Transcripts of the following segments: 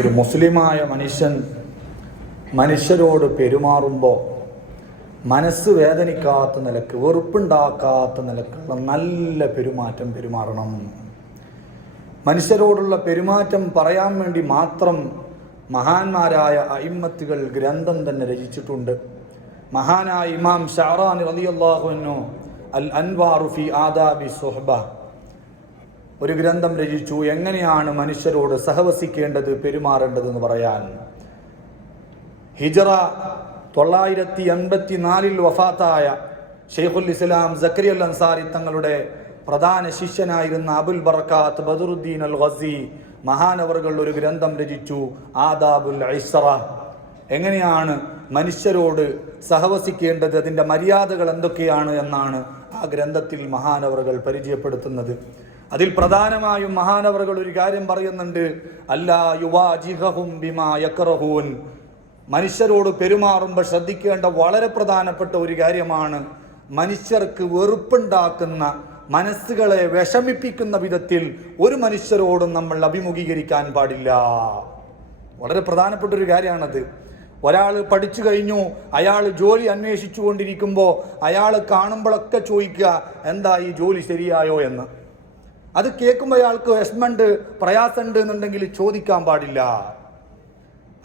ഒരു മുസ്ലിമായ മനുഷ്യൻ മനുഷ്യരോട് പെരുമാറുമ്പോൾ മനസ്സ് വേദനിക്കാത്ത നിലക്ക്, വെറുപ്പുണ്ടാക്കാത്ത നിലക്കുള്ള നല്ല പെരുമാറ്റം പെരുമാറണം. മനുഷ്യരോടുള്ള പെരുമാറ്റം പറയാൻ വേണ്ടി മാത്രം മഹാന്മാരായ അയിമ്മത്തുകൾ ഗ്രന്ഥം തന്നെ രചിച്ചിട്ടുണ്ട്. മഹാനായ ഇമാം ഷഅറാനി റളിയല്ലാഹു അൻഹു അൽ അൻവാറു ഫി ആദാബി സുഹ്ബ ഒരു ഗ്രന്ഥം രചിച്ചു. എങ്ങനെയാണ് മനുഷ്യരോട് സഹവസിക്കേണ്ടത്, പെരുമാറേണ്ടത് എന്ന് പറയാൻ. ഹിജ്റ 984 വഫാത്തായ ഷെയ്ഖുൽ ഇസ്ലാം സക്കരിയ അൽ അൻസാരി തങ്ങളുടെ പ്രധാന ശിഷ്യനായിരുന്ന അബുൽ ബറക്കാത്ത് ബദറുദ്ദീൻ അൽ ഗസി മഹാനവറുകൾ ഒരു ഗ്രന്ഥം രചിച്ചു, ആദാബുൽ ഇസ്റ. എങ്ങനെയാണ് മനുഷ്യരോട് സഹവസിക്കേണ്ടത്, അതിൻ്റെ മര്യാദകൾ എന്തൊക്കെയാണ് എന്നാണ് ആ ഗ്രന്ഥത്തിൽ മഹാനവറുകൾ പരിചയപ്പെടുത്തുന്നത്. അതിൽ പ്രധാനമായും മഹാനവറുകൾ ഒരു കാര്യം പറയുന്നുണ്ട്, അല്ലാ യുവാജിഹും ബിമാ യക്റഹൂൻ. മനുഷ്യരോട് പെരുമാറുമ്പോൾ ശ്രദ്ധിക്കേണ്ട വളരെ പ്രധാനപ്പെട്ട ഒരു കാര്യമാണ്, മനുഷ്യർക്ക് വെറുപ്പുണ്ടാക്കുന്ന, മനസ്സുകളെ വിഷമിപ്പിക്കുന്ന വിധത്തിൽ ഒരു മനുഷ്യരോടും നമ്മൾ അഭിമുഖീകരിക്കാൻ പാടില്ല. വളരെ പ്രധാനപ്പെട്ട ഒരു കാര്യമാണത്. ഒരാൾ പഠിച്ചു കഴിഞ്ഞു, അയാൾ ജോലി അന്വേഷിച്ചു കൊണ്ടിരിക്കുമ്പോൾ അയാൾ കാണുമ്പോഴൊക്കെ ചോദിക്കുക, എന്താ ഈ ജോലി ശരിയായോ എന്ന്. അത് കേൾക്കുമ്പോൾ അയാൾക്ക് വിഷമമുണ്ട്, പ്രയാസമുണ്ട് എന്നുണ്ടെങ്കിൽ ചോദിക്കാൻ പാടില്ല.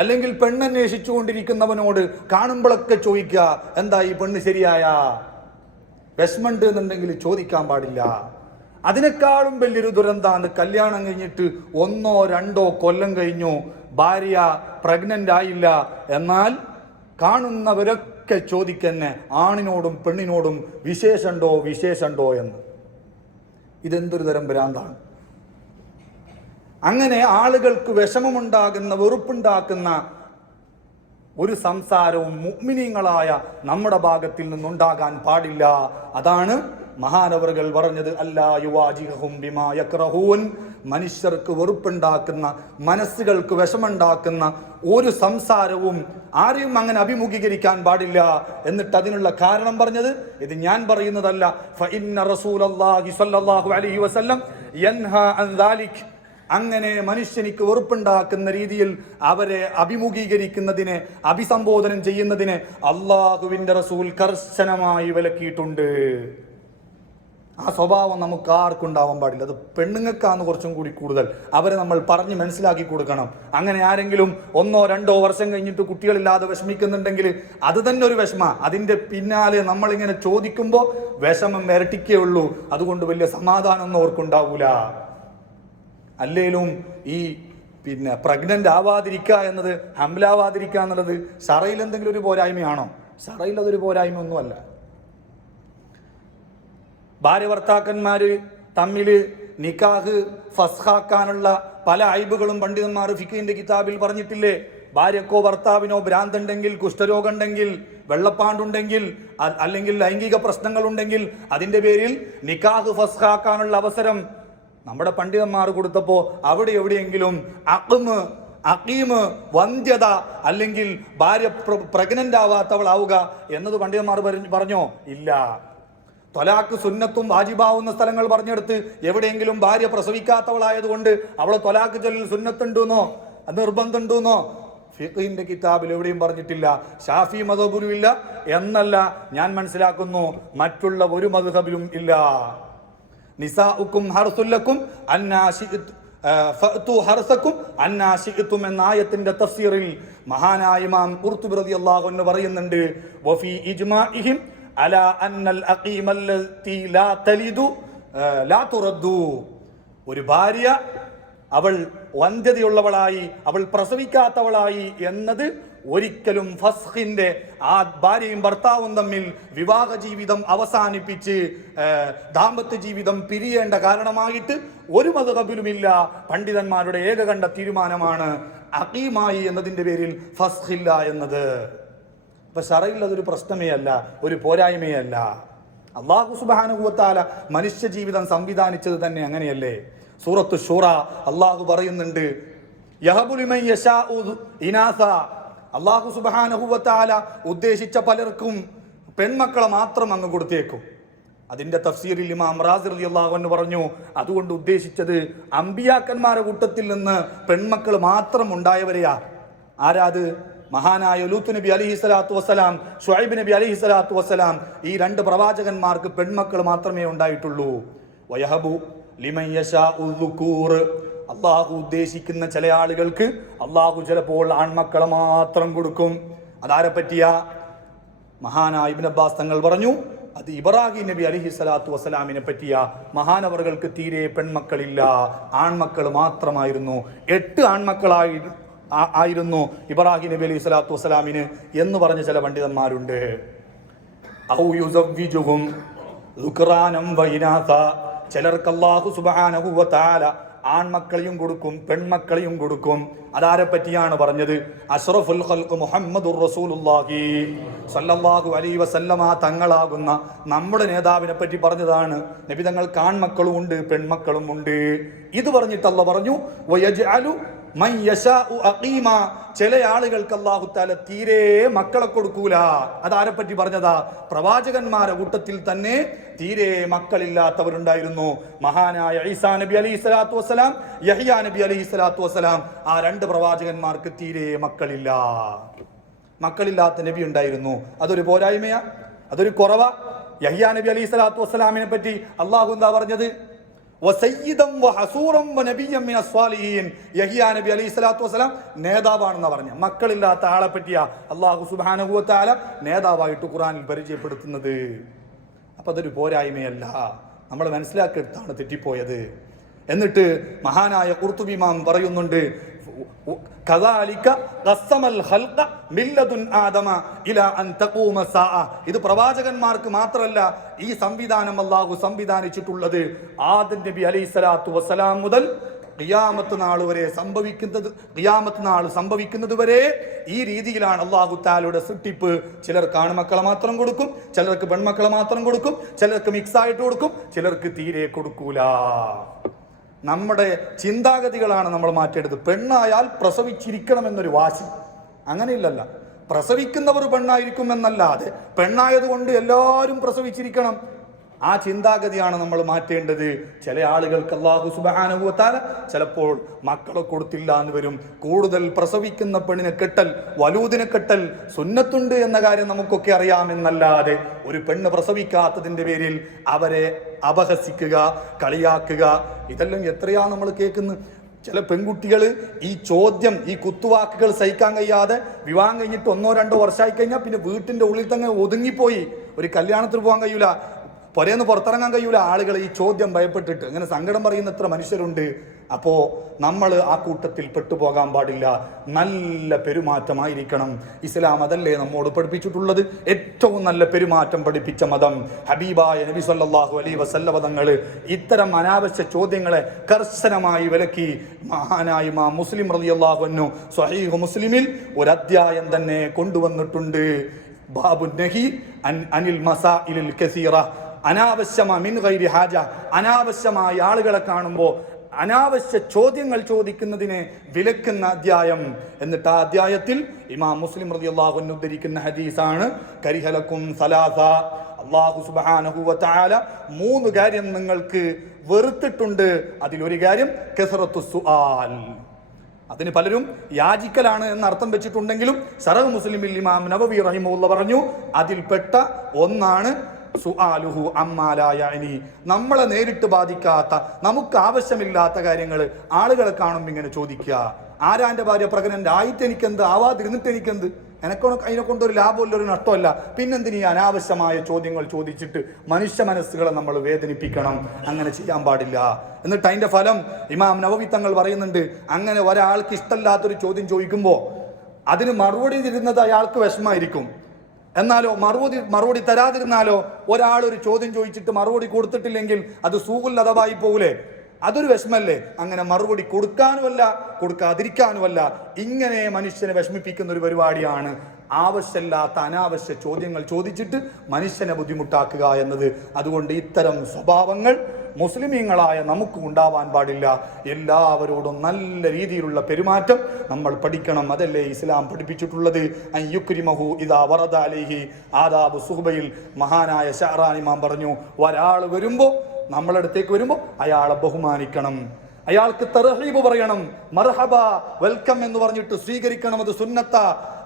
അല്ലെങ്കിൽ പെണ്ണന്വേഷിച്ചു കൊണ്ടിരിക്കുന്നവനോട് കാണുമ്പോഴൊക്കെ ചോദിക്കുക, എന്താ ഈ പെണ്ണ് ശരിയായ, വിഷമമുണ്ട് എന്നുണ്ടെങ്കിൽ ചോദിക്കാൻ പാടില്ല. അതിനേക്കാളും വലിയൊരു ദുരന്താണ്, കല്യാണം കഴിഞ്ഞിട്ട് 1 or 2 കൊല്ലം കഴിഞ്ഞു, ഭാര്യ പ്രഗ്നന്റ് ആയില്ല, എന്നാൽ കാണുന്നവരൊക്കെ ചോദിക്കന്നെ ആണിനോടും പെണ്ണിനോടും വിശേഷമുണ്ടോ എന്ന്. ഇതെന്തൊരു തരം ഭ്രാന്താണ്. അങ്ങനെ ആളുകൾക്ക് വിഷമമുണ്ടാകുന്ന, വെറുപ്പുണ്ടാക്കുന്ന ഒരു സംസാരവും മുഅ്മിനീങ്ങളായ നമ്മുടെ ഭാഗത്തിൽ നിന്നുണ്ടാകാൻ പാടില്ല. അതാണ് മഹാനവറുകൾ പറഞ്ഞത്, അല്ലാ യുവാജിഹും ബിമാ യക്റഹൂൻ. മനുഷ്യർക്ക് വെറുപ്പുണ്ടാക്കുന്ന, മനസ്സുകൾക്ക് വിഷമുണ്ടാക്കുന്ന ഒരു സംസാരവും ആരെയും അങ്ങനെ അഭിമുഖീകരിക്കാൻ പാടില്ല. എന്നിട്ട് അതിനുള്ള കാരണം പറഞ്ഞത്, ഇത് ഞാൻ പറയുന്നതല്ല, ഫഇന്ന റസൂലല്ലാഹി സ്വല്ലല്ലാഹു അലൈഹി വസല്ലം യൻഹാ അൻ ദാലിക്. അങ്ങനെ മനുഷ്യനിക്ക് വെറുപ്പുണ്ടാക്കുന്ന രീതിയിൽ അവരെ അഭിമുഖീകരിക്കുന്നതിനെ, അഭിസംബോധനം ചെയ്യുന്നതിനെ അള്ളാഹുവിന്റെ റസൂൽ കർശനമായി വിലക്കിയിട്ടുണ്ട്. ആ സ്വഭാവം നമുക്ക് ആർക്കും ഉണ്ടാവാൻ പാടില്ല. അത് പെണ്ണുങ്ങൾക്കാണ് കുറച്ചും കൂടി കൂടുതൽ. അവരെ നമ്മൾ പറഞ്ഞ് മനസ്സിലാക്കി കൊടുക്കണം. അങ്ങനെ ആരെങ്കിലും 1 or 2 വർഷം കഴിഞ്ഞിട്ട് കുട്ടികളില്ലാതെ വിഷമിക്കുന്നുണ്ടെങ്കിൽ അത് തന്നെ ഒരു വിഷമ. അതിൻ്റെ പിന്നാലെ നമ്മളിങ്ങനെ ചോദിക്കുമ്പോൾ വിഷമം ഇരട്ടിക്കേ ഉള്ളൂ. അതുകൊണ്ട് വലിയ സമാധാനമൊന്നും അവർക്കുണ്ടാവൂല. അല്ലേലും ഈ പ്രഗ്നന്റ് ആവാതിരിക്കുക എന്നത്, ഹംലാവാതിരിക്കുക എന്നുള്ളത് ശറയിൽ എന്തെങ്കിലും ഒരു പോരായ്മയാണോ? ശറയിൽ അതൊരു പോരായ്മ ഒന്നുമല്ല. ഭാര്യ ഭർത്താക്കന്മാര് തമ്മിൽ നിക്കാഹ് ഫസ്ഖാക്കാനുള്ള പല ഐബുകളും പണ്ഡിതന്മാർ ഫിഖിന്റെ കിതാബിൽ പറഞ്ഞിട്ടില്ലേ? ഭാര്യക്കോ ഭർത്താവിനോ ഭ്രാന്തുണ്ടെങ്കിൽ, കുഷ്ഠരോഗം ഉണ്ടെങ്കിൽ, വെള്ളപ്പാണ്ടുണ്ടെങ്കിൽ, അല്ലെങ്കിൽ ലൈംഗിക പ്രശ്നങ്ങളുണ്ടെങ്കിൽ അതിന്റെ പേരിൽ നിക്കാഹ് ഫസ്ഖാക്കാനുള്ള അവസരം നമ്മുടെ പണ്ഡിതന്മാർ കൊടുത്തപ്പോൾ അവിടെ എവിടെയെങ്കിലും അഖീമ് വന്ധ്യത അല്ലെങ്കിൽ ഭാര്യ പ്രഗ്നന്റ് ആവാത്തവളാവുക എന്നത് പണ്ഡിതന്മാർ പറഞ്ഞോ? ഇല്ല. ത്വലാഖ് സുന്നത്തും വാജിബാവുന്ന സ്ഥലങ്ങൾ പറഞ്ഞെടുത്ത് എവിടെയെങ്കിലും ഭാര്യ പ്രസവിക്കാത്തവളായതുകൊണ്ട് അവളെ ത്വലാഖ് ചൊല്ലിൽ സുന്നത്തുണ്ടെന്നോ നിർബന്ധമുണ്ടെന്നോ ഫിഖിന്റെ കിതാബിൽ എവിടെയും പറഞ്ഞിട്ടില്ല. ഷാഫി മദ്ഹബിലും ഇല്ല എന്നല്ല ഞാൻ മനസ്സിലാക്കുന്നു, മറ്റുള്ള ഒരു മദ്ഹബിലും ഇല്ല. നിസാഉക്കും ഹർസുൽ ലക്കും ഫഅതു ഹർസക്കും അന്നാ ശിഅ്തും എന്ന ആയത്തിന്റെ തഫ്സീറിൽ മഹാനായ ഇമാം ഖുർത്തുബി റളിയല്ലാഹു അൻഹു പറയുന്നുണ്ട്, വഫി ഇജ്മാഇഹിം അലാ അന്നൽ അഖീമല്ലതി ലാ തലിദു ലാ തുറദ്ദു. ഒരു ഭാര്യ അവൾ വന്ധ്യതയുള്ളവളായി, അവൾ പ്രസവിക്കാത്തവളായി എന്നത് ഒരിക്കലും ഫസ്ഖിന്റെ, ആ ഭാര്യയും ഭർത്താവും തമ്മിൽ വിവാഹ ജീവിതം അവസാനിപ്പിച്ച് ദാമ്പത്യ ജീവിതം പിരിയേണ്ട കാരണമായിട്ട് ഒരു മദ്ഹബിലുമില്ല. പണ്ഡിതന്മാരുടെ ഏകകണ്ഠ തീരുമാനമാണ് അഖീമായി എന്നതിന്റെ പേരിൽ ഫസ്ഖില്ല എന്നത്. അപ്പൊ ശറയിൽ അതൊരു പ്രശ്നമേ അല്ല, ഒരു പോരായ്മയേ അല്ല. അല്ലാഹു സുബ്ഹാനഹു വ തആല മനുഷ്യ ജീവിതം സംവിധാനിച്ചത് തന്നെ അങ്ങനെയല്ലേ? സൂറത്തു ശൂറ അല്ലാഹു പറയുന്നുണ്ട്, യഹബു ലിമൻ യശാഉ ഇനാസ. അല്ലാഹു സുബ്ഹാനഹു വ തആല ഉദ്ദേശിച്ച പലർക്കും പെൺമക്കളെ മാത്രം അങ്ങ് കൊടുത്തേക്കും. അതിന്റെ തഫ്സീറിൽ ഇമാം റാസി റളിയല്ലാഹു അൻഹു പറഞ്ഞു, അതുകൊണ്ട് ഉദ്ദേശിച്ചത് അമ്പിയാക്കന്മാരുടെ കൂട്ടത്തിൽ നിന്ന് പെൺമക്കൾ മാത്രം ഉണ്ടായവരെയാ. ആരാത്? മഹാനായ ലൂത്ത് നബി അലൈഹി സ്വലാത്തു വസ്സലാം, ഷുഐബ് നബി അലൈഹി സ്വലാത്തു വസ്സലാം, ഈ രണ്ട് പ്രവാചകന്മാർക്ക് പെൺമക്കൾ മാത്രമേ ഉണ്ടായിട്ടുള്ളൂ. വയഹബു ലിമൻ യശാഉ ദുകൂർ, അള്ളാഹു ഉദ്ദേശിക്കുന്ന ചില ആളുകൾക്ക് അള്ളാഹു ചിലപ്പോൾ ആൺമക്കളെ മാത്രം കൊടുക്കും. അതാരെ പറ്റിയ? മഹാനായ ഇബ്നു അബ്ബാസ് തങ്ങൾ പറഞ്ഞു, അത് ഇബ്രാഹിം നബി അലൈഹി സ്വലാത്തു വസ്സലാമിനെ പറ്റിയ. മഹാനവറുകൾക്ക് തീരെ പെൺമക്കളില്ല, ആൺമക്കൾ മാത്രമായിരുന്നു. 8 ആൺമക്കളായിരുന്നു ഇബ്രാഹിം നബി അലൈഹി സ്വലാത്തു വസ്സലാമിന് എന്ന് പറഞ്ഞ ചില പണ്ഡിതന്മാരുണ്ട്. ഔ യുസവ്വിജുഹും ദുക്റാനം വഇനാസ, ചിലർക്ക് അല്ലാഹു സുബ്ഹാനഹു വ തആല ആൺമക്കളെയും കൊടുക്കും പെൺമക്കളെയും കൊടുക്കും. അതാരെ പറ്റിയാണ് പറഞ്ഞത്? അഷ്റഫുൽ ഖൽഖ് മുഹമ്മദുർ റസൂലുള്ളാഹി സ്വല്ലല്ലാഹു അലൈഹി വസല്ലമ തങ്ങളാകുന്ന നമ്മുടെ നേതാവിനെ പറ്റി പറഞ്ഞതാണ്. നബി തങ്ങൾക്ക് ആൺമക്കളും ഉണ്ട് പെൺമക്കളും ഉണ്ട്. ഇത് പറഞ്ഞിട്ട് അല്ലാഹു പറഞ്ഞു, വയജ്അലു മൻ യശാഉ അഖീമ, ചില ആളുകൾക്ക് അല്ലാഹു തആല തീരെ മക്കളെ കൊടുക്കൂല. അതാരെ പറ്റി പറഞ്ഞതാ? പ്രവാചകന്മാരുടെ കൂട്ടത്തിൽ തന്നെ തീരെ മക്കളില്ലാത്തവരുണ്ടായിരുന്നു. മഹാനായ ഈസാ നബി അലൈഹി സ്വലാത്തു വസ്സലാം, യഹ്യാ നബി അലൈഹി സ്വലാത്തു വസ്സലാം, ആ 2 പ്രവാചകന്മാർക്ക് തീരെ മക്കളില്ലാത്ത നബി ഉണ്ടായിരുന്നു. അതൊരു പോരായ്മയാ? അതൊരു കുറവാ? യഹ്യാ നബി അലൈഹി സ്വലാത്തു വസ്സലാമിനെ പറ്റി അള്ളാഹു എന്താ പറഞ്ഞത്? യഹ്യാ നബി അലൈഹി സ്വലാത്തു വസ്സലാം നേതാവാണെന്ന് പറഞ്ഞ, മക്കളില്ലാത്ത ആളെ പറ്റിയ അള്ളാഹു സുബ്ഹാനഹു വ തആല നേതാവായിട്ട് ഖുർആനിൽ പരിചയപ്പെടുത്തുന്നത്. അപ്പൊ അതൊരു പോരായ്മയല്ല, നമ്മൾ മനസ്സിലാക്കിയെടുത്താണ് തെറ്റിപ്പോയത്. എന്നിട്ട് മഹാനായ ഖുർത്തുബി ഇമാം പറയുന്നുണ്ട്, ഇത് പ്രവാചകന്മാർക്ക് മാത്രമല്ല ഈ സംവിധാനം അല്ലാഹു സംവിധാനിച്ചിട്ടുള്ളത് ആദം നബി അലൈഹി സ്വലാത്തു വസ്സലാം മുതൽ ഖിയാമത്ത് നാൾ വരെ സംഭവിക്കുന്നത് വരെ ഈ രീതിയിലാണ് അല്ലാഹു തആലയുടെ സൃഷ്ടിപ്പ്. ചിലർക്ക് ആൺമക്കളെ മാത്രം കൊടുക്കും, ചിലർക്ക് പെൺമക്കളെ മാത്രം കൊടുക്കും, ചിലർക്ക് മിക്സ് ആയിട്ട് കൊടുക്കും, ചിലർക്ക് തീരെ കൊടുക്കൂല. നമ്മുടെ ചിന്താഗതികളാണ് നമ്മൾ മാറ്റേണ്ടത്. പെണ്ണായാൽ പ്രസവിച്ചിരിക്കണം എന്നൊരു വാശി അങ്ങനെയില്ലല്ല. പ്രസവിക്കുന്നവർ പെണ്ണായിരിക്കും എന്നല്ലാതെ പെണ്ണായതുകൊണ്ട് എല്ലാവരും പ്രസവിച്ചിരിക്കണം, ആ ചിന്താഗതിയാണ് നമ്മൾ മാറ്റേണ്ടത്. ചില ആളുകൾക്ക് അല്ലാഹു സുബ്ഹാനഹു വ തആല ചിലപ്പോൾ മക്കളെ കൊടുത്തില്ല എന്ന് വരും. കൂടുതൽ പ്രസവിക്കുന്ന പെണ്ണിനെ കെട്ടൽ, വലൂദിനെ കെട്ടൽ സുന്നത്തുണ്ട് എന്ന കാര്യം നമുക്കൊക്കെ അറിയാമെന്നല്ലാതെ ഒരു പെണ്ണ് പ്രസവിക്കാത്തതിന്റെ പേരിൽ അവരെ അപഹസിക്കുക, കളിയാക്കുക, ഇതെല്ലാം എത്രയാ നമ്മൾ കേൾക്കുന്നത്. ചില പെൺകുട്ടികൾ ഈ ചോദ്യം, ഈ കുത്തുവാക്കുകൾ സഹിക്കാൻ കഴിയാതെ വിവാഹം കഴിഞ്ഞിട്ട് 1-2 വർഷമായി കഴിഞ്ഞാൽ പിന്നെ വീട്ടിന്റെ ഉള്ളിൽ തന്നെ ഒതുങ്ങിപ്പോയി. ഒരു കല്യാണത്തിന് പോകാൻ കഴിയൂല, പുരേന്ന് പുറത്തിറങ്ങാൻ കഴിയൂല. ആളുകൾ ഈ ചോദ്യം ഭയപ്പെട്ടിട്ട് അങ്ങനെ സങ്കടം പറയുന്ന എത്ര മനുഷ്യരുണ്ട്. അപ്പോ നമ്മൾ ആ കൂട്ടത്തിൽ പെട്ടുപോകാൻ പാടില്ല. നല്ല പെരുമാറ്റമായിരിക്കണം. ഇസ്ലാം അതല്ലേ നമ്മോട് പഠിപ്പിച്ചിട്ടുള്ളത്? ഏറ്റവും നല്ല പെരുമാറ്റം പഠിപ്പിച്ച മതം ഹബീബായ നബി സല്ലല്ലാഹു അലൈഹി വസല്ലം തങ്ങൾ ഇത്തരം അനാവശ്യ ചോദ്യങ്ങളെ കർശനമായി വിലക്കി. മഹാനായ ഇമാം മുസ്ലിം റളിയല്ലാഹു അൻഹു സ്വഹീഹ് മുസ്ലിമിൽ ഒരു അധ്യായം തന്നെ കൊണ്ടുവന്നിട്ടുണ്ട്. ബാബു നഹി അനിൽ മസാഇലിൽ കസീറ, അനാവശ്യമായ ആളുകളെ കാണുമ്പോൾ അനാവശ്യ ചോദ്യങ്ങൾ ചോദിക്കുന്നതിനെ വിലക്കുന്ന അധ്യായം. എന്നിട്ട് ആ അധ്യായത്തിൽ ഇമാം മുസ്ലിം റളിയല്ലാഹു അൻഹു ഉദ്ധരിക്കുന്ന ഹദീസാണ്, കരിഹലക്കും സലാസ, അല്ലാഹു സുബ്ഹാനഹു വ തആല 3 കാര്യം നിങ്ങൾക്ക് വെറുത്തിട്ടുണ്ട്. അതിലൊരു കാര്യം കസറത്തു സുആൽ. അതിന് പലരും യാചിക്കലാണ് എന്ന് അർത്ഥം വെച്ചിട്ടുണ്ടെങ്കിലും സറഹ് മുസ്ലിമിൽ ഇമാം നവവി റഹിമഹുല്ലാഹ് പറഞ്ഞു, അതിൽപ്പെട്ട ഒന്നാണ് സുആലുഹു അമ്മാ ലാ യഅനി, നമ്മളെ നേരിട്ട് ബാധിക്കാത്ത, നമുക്ക് ആവശ്യമില്ലാത്ത കാര്യങ്ങൾ ആളുകളെ കാണുമ്പോൾ ഇങ്ങനെ ചോദിക്കുക. ആരാന്റെ ഭാര്യ പ്രഗ്നന്റ് ആയിട്ട് എനിക്കെന്ത്, ആവാതിരുന്നിട്ട് എനിക്കെന്ത്, അതിനെ കൊണ്ടൊരു ലാഭമില്ല, ഒരു നഷ്ടമല്ല, പിന്നെന്തിനീ അനാവശ്യമായ ചോദ്യങ്ങൾ ചോദിച്ചിട്ട് മനുഷ്യ മനസ്സുകളെ നമ്മൾ വേദനിപ്പിക്കണം. അങ്ങനെ ചെയ്യാൻ പാടില്ല. എന്നിട്ട് അതിന്റെ ഫലം ഇമാം നവവി തങ്ങൾ പറയുന്നുണ്ട്, അങ്ങനെ ഒരാൾക്ക് ഇഷ്ടമില്ലാത്തൊരു ചോദ്യം ചോദിക്കുമ്പോൾ അതിന് മറുപടി തരുന്നത് അയാൾക്ക് വിഷമായിരിക്കും. എന്നാലോ മറുപടി തരാതിരുന്നാലോ, ഒരാളൊരു ചോദ്യം ചോദിച്ചിട്ട് മറുപടി കൊടുത്തിട്ടില്ലെങ്കിൽ അത് സൂഖുൽ അദബായി പോകൂലേ, അതൊരു വിഷമല്ലേ. അങ്ങനെ മറുപടി കൊടുക്കാനുമല്ല കൊടുക്കാതിരിക്കാനുമല്ല, ഇങ്ങനെ മനുഷ്യനെ വിഷമിപ്പിക്കുന്ന ഒരു പരിപാടിയാണ് ആവശ്യമില്ലാത്ത അനാവശ്യ ചോദ്യങ്ങൾ ചോദിച്ചിട്ട് മനുഷ്യനെ ബുദ്ധിമുട്ടാക്കുക എന്നത്. അതുകൊണ്ട് ഇത്തരം സ്വഭാവങ്ങൾ മുസ്ലിമീങ്ങളായ നമുക്ക് ഉണ്ടാവാൻ പാടില്ല. എല്ലാവരോടും നല്ല രീതിയിലുള്ള പെരുമാറ്റം നമ്മൾ പഠിക്കണം. അതല്ലേ ഇസ്ലാം പഠിപ്പിച്ചിട്ടുള്ളത്. അയ്യുക്രിമഹു ഇദാ വറദ അലൈഹി ആദാബു സുഹബയിൽ മഹാനായ ഷഅറാനി ഇമാം പറഞ്ഞു, ഒരാൾ വരുമ്പോൾ, നമ്മളടുത്തേക്ക് വരുമ്പോൾ അയാളെ ബഹുമാനിക്കണം, അയാൾക്ക് തർഹീബ് പറയണം, മർഹബ വെൽക്കം എന്ന് പറഞ്ഞിട്ട് സ്വീകരിക്കണം. അത് സുന്നത്ത.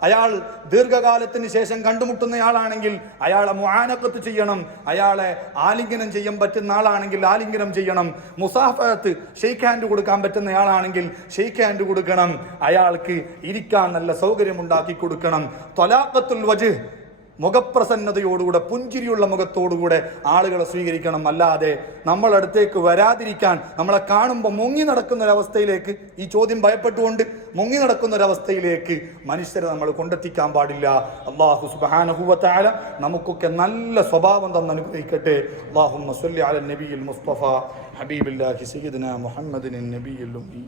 അയാൾ ദീർഘകാലത്തിന് ശേഷം കണ്ടുമുട്ടുന്നയാളാണെങ്കിൽ അയാളെ മുആനഖത്ത് ചെയ്യണം. അയാളെ ആലിംഗനം ചെയ്യാൻ പറ്റുന്ന ആളാണെങ്കിൽ ആലിംഗനം ചെയ്യണം. മുസാഫഹത്ത് ഷെയ്ക്ക് ഹാൻഡ് കൊടുക്കാൻ പറ്റുന്നയാളാണെങ്കിൽ ഷെയ്ക്ക് ഹാൻഡ് കൊടുക്കണം. അയാൾക്ക് ഇരിക്കാൻ നല്ല സൗകര്യം ഉണ്ടാക്കി കൊടുക്കണം. ത്വലാഖത്തുൽ വജ്ഹ്, മുഖപ്രസന്നതയോടുകൂടെ പുഞ്ചിരിയുള്ള മുഖത്തോടുകൂടെ ആളുകളെ സ്വീകരിക്കണം. അല്ലാതെ നമ്മളടുത്തേക്ക് വരാതിരിക്കാൻ, നമ്മളെ കാണുമ്പോൾ മുങ്ങി നടക്കുന്നൊരവസ്ഥയിലേക്ക്, ഈ ചോദ്യം ഭയപ്പെട്ടുകൊണ്ട് മുങ്ങി നടക്കുന്നൊരവസ്ഥയിലേക്ക് മനുഷ്യരെ നമ്മൾ കൊണ്ടെത്തിക്കാൻ പാടില്ല. അല്ലാഹു സുബ്ഹാനഹു വ തആല നമുക്കൊക്കെ നല്ല സ്വഭാവം തന്നനുഗ്രഹിക്കട്ടെ. അല്ലാഹുമ്മ സ്വല്ലി അലൻ നബിയിൽ മുസ്തഫ ഹബീബില്ലാഹി സയ്യിദനാ മുഹമ്മദിൻ നബിയിൽ ഉമ്മി.